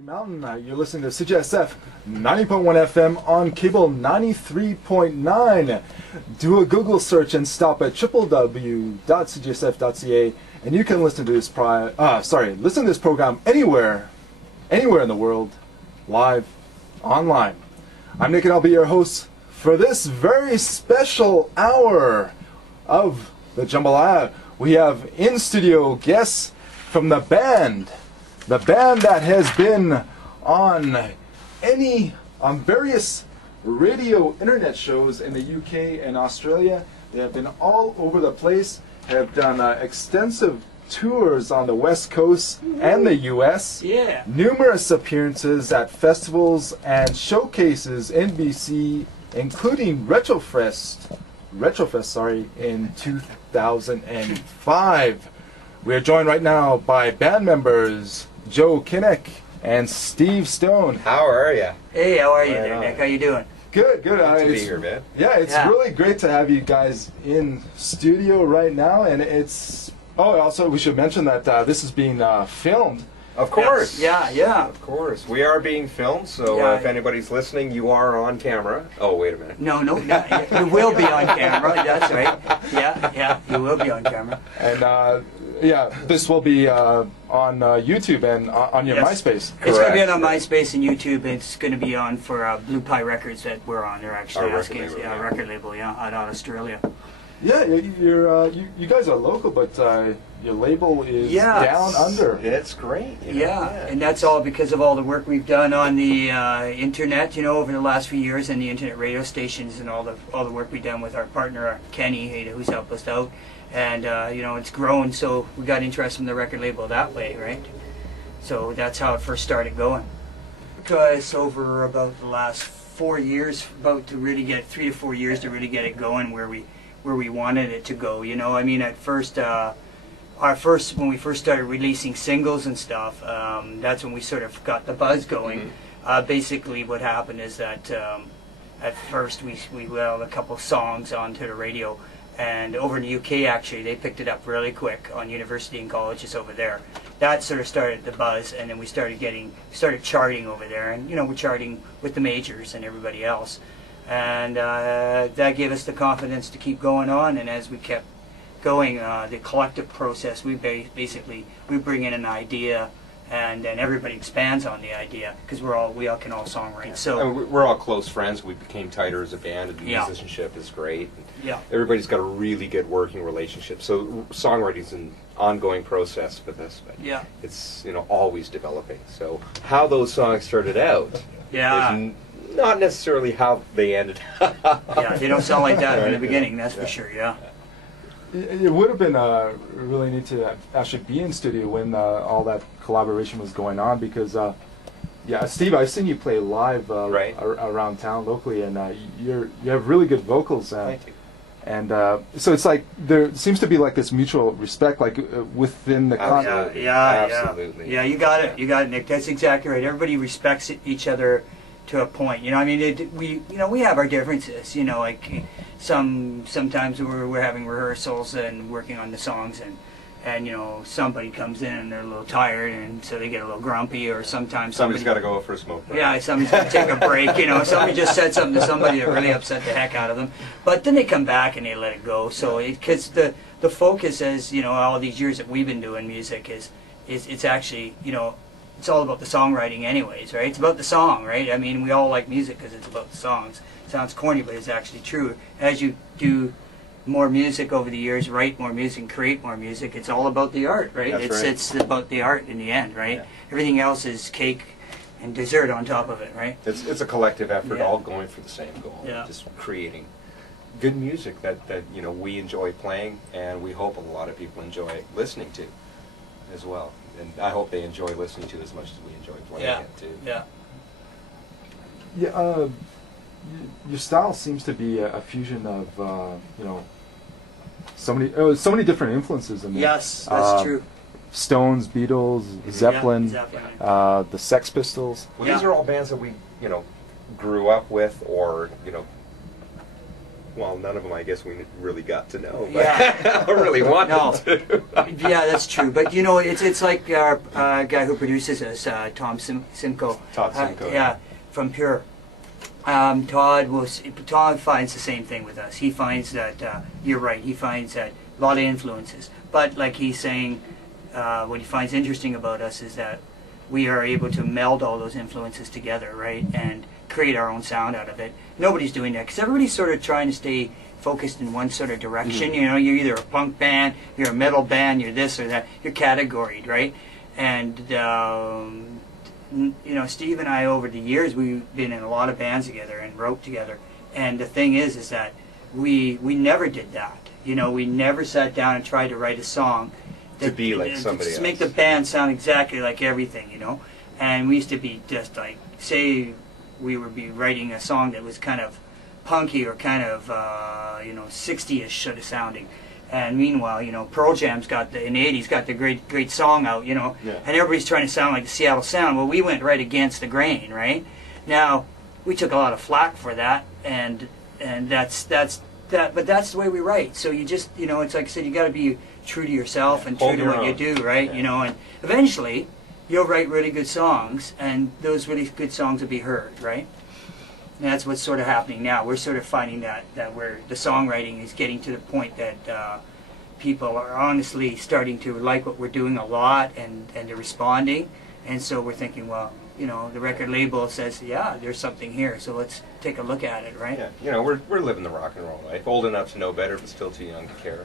Mountain, you're listening to CJSF 90.1 FM on cable 93.9. Do a Google search and stop at www.cjsf.ca, and you can listen to this listen to this program anywhere in the world, live, online. I'm Nick, and I'll be your host for this very special hour of the Jambalaya. We have in-studio guests from the band that has been on various radio internet shows in the UK and Australia. They have been all over the place, have done extensive tours on the West Coast and the US. Yeah. Numerous appearances at festivals and showcases in BC, including Retrofest in 2005. We are joined right now by band members Joe Kinnick and Steve Stone. How are you? Hey, how are you there, Nick? How you doing? Good. Good to be here, man. Yeah, it's really great to have you guys in studio right now, and it's... Oh, also we should mention that this is being filmed. Of course. Yes. Yeah. Of course. We are being filmed, so if anybody's listening, you are on camera. Oh, wait a minute. No, you will be on camera. That's right. Yeah, you will be on camera. And this will be on YouTube and on your MySpace. It's going to be on MySpace and YouTube. It's going to be on for Blue Pie Records that we're on. They're actually asking us. Yeah, record label. Yeah, out of Australia. Yeah, you guys are local, but your label is down under. It's great. And that's all because of all the work we've done on the internet, over the last few years, and the internet radio stations, and all the work we've done with our partner Kenny, who's helped us out, and it's grown. So we got interest from the record label that way, right? So that's how it first started going. Because over about the last 4 years, about to really get 3 to 4 years to really get it going where we wanted it to go. At first, when we first started releasing singles and stuff, that's when we sort of got the buzz going. Basically what happened is that at first we wheeled a couple songs onto the radio, and over in the UK actually they picked it up really quick on university and colleges over there. That sort of started the buzz, and then we started charting over there, and we're charting with the majors and everybody else. And that gave us the confidence to keep going on, and as we kept going, the collective process, we bring in an idea, and then everybody expands on the idea, because we all can all songwrite. So and we're all close friends. We became tighter as a band, and the musicianship is great. Everybody's got a really good working relationship. So songwriting's an ongoing process with us, but it's always developing. So how those songs started out is not necessarily how they ended. They don't sound like that in the beginning, that's for sure, It would have been really neat to actually be in studio when all that collaboration was going on, because, Steve, I've seen you play live around town locally, and you have really good vocals. Thank you. And so it's like there seems to be like this mutual respect, like within the Absolutely. Yeah, you got it, Nick. That's exactly right. Everybody respects each other to a point. We have our differences. Like sometimes we're having rehearsals and working on the songs, and somebody comes in and they're a little tired, and so they get a little grumpy, or sometimes somebody's got to go for a smoke break. Yeah, somebody's got to take a break. Somebody just said something to somebody that really upset the heck out of them, but then they come back and they let it go. So because the focus, as all these years that we've been doing music, is it's actually it's all about the songwriting anyways, right? It's about the song, right? I mean, we all like music because it's about the songs. It sounds corny, but it's actually true. As you do more music over the years, write more music, create more music, it's all about the art, right? It's about the art in the end, right? Everything else is cake and dessert on top of it, right? It's a collective effort, all going for the same goal. Just creating good music that we enjoy playing, and we hope a lot of people enjoy listening to as well. And I hope they enjoy listening to as much as we enjoy playing it too. Your style seems to be a fusion of so many different influences in there. Yes, that's true. Stones, Beatles, Zeppelin, the Sex Pistols. Well, these are all bands that we grew up with, or well, none of them I guess we really got to know. But Yeah. I don't really want to. Yeah, that's true. But you know, it's like our guy who produces us, Tom Simcoe. Todd Simcoe. Yeah, from Pure. Todd finds the same thing with us. He finds that you're right. He finds that a lot of influences. But like he's saying, what he finds interesting about us is that we are able to meld all those influences together, right, and create our own sound out of it. Nobody's doing that because everybody's sort of trying to stay focused in one sort of direction. Mm-hmm. You know, you're either a punk band, you're a metal band, you're this or that. You're categoried, right? And you know, Steve and I, over the years, we've been in a lot of bands together and wrote together. And the thing is that we never did that. You know, we never sat down and tried to write a song to be like somebody else. To make the band sound exactly like everything, you know. And we used to be just like, say we would be writing a song that was kind of punky or kind of, you know, 60-ish sort of sounding. And meanwhile, you know, Pearl Jam's got in the 80s got the great song out, you know, and everybody's trying to sound like the Seattle Sound. Well, we went right against the grain, right? Now, we took a lot of flack for that, and that's that. But that's the way we write. So you just, you know, it's like I said, you got to be true to yourself and true to what you do, right? Yeah. You know, and eventually you'll write really good songs, and those really good songs will be heard, right? And that's what's sort of happening now. We're sort of finding that the songwriting is getting to the point that people are honestly starting to like what we're doing a lot, and they're responding. And so we're thinking, well, you know, the record label says, yeah, there's something here, so let's take a look at it, right? Yeah, you know, we're living the rock and roll life. Old enough to know better, but still too young to care.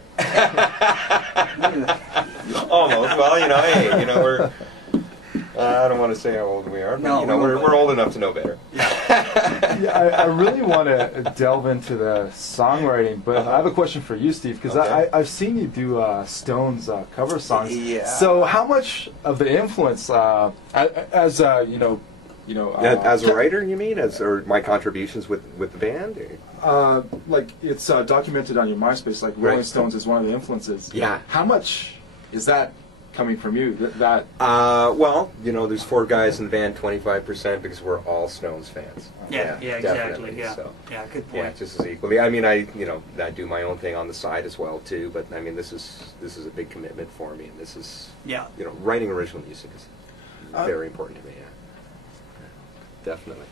Almost. Well, you know, hey, you know, we're. I don't want to say how old we are, but no, you know, we're old enough to know better. Yeah, I really want to delve into the songwriting, but I have a question for you, Steve, because I've seen you do Stones cover songs. Yeah. So how much of the influence, as you know, as a writer, you mean, or my contributions with the band? Like it's documented on your MySpace, like Rolling Stones is one of the influences. Yeah. How much is that coming from you? Well, you know, there's 4 guys in the band, 25%, because we're all Stones fans. Yeah, exactly. Yeah, so, yeah, good point. Yeah, just as equally. I mean, I do my own thing on the side as well too. But I mean, this is a big commitment for me, and this is you know, writing original music is very important to me. Yeah, definitely.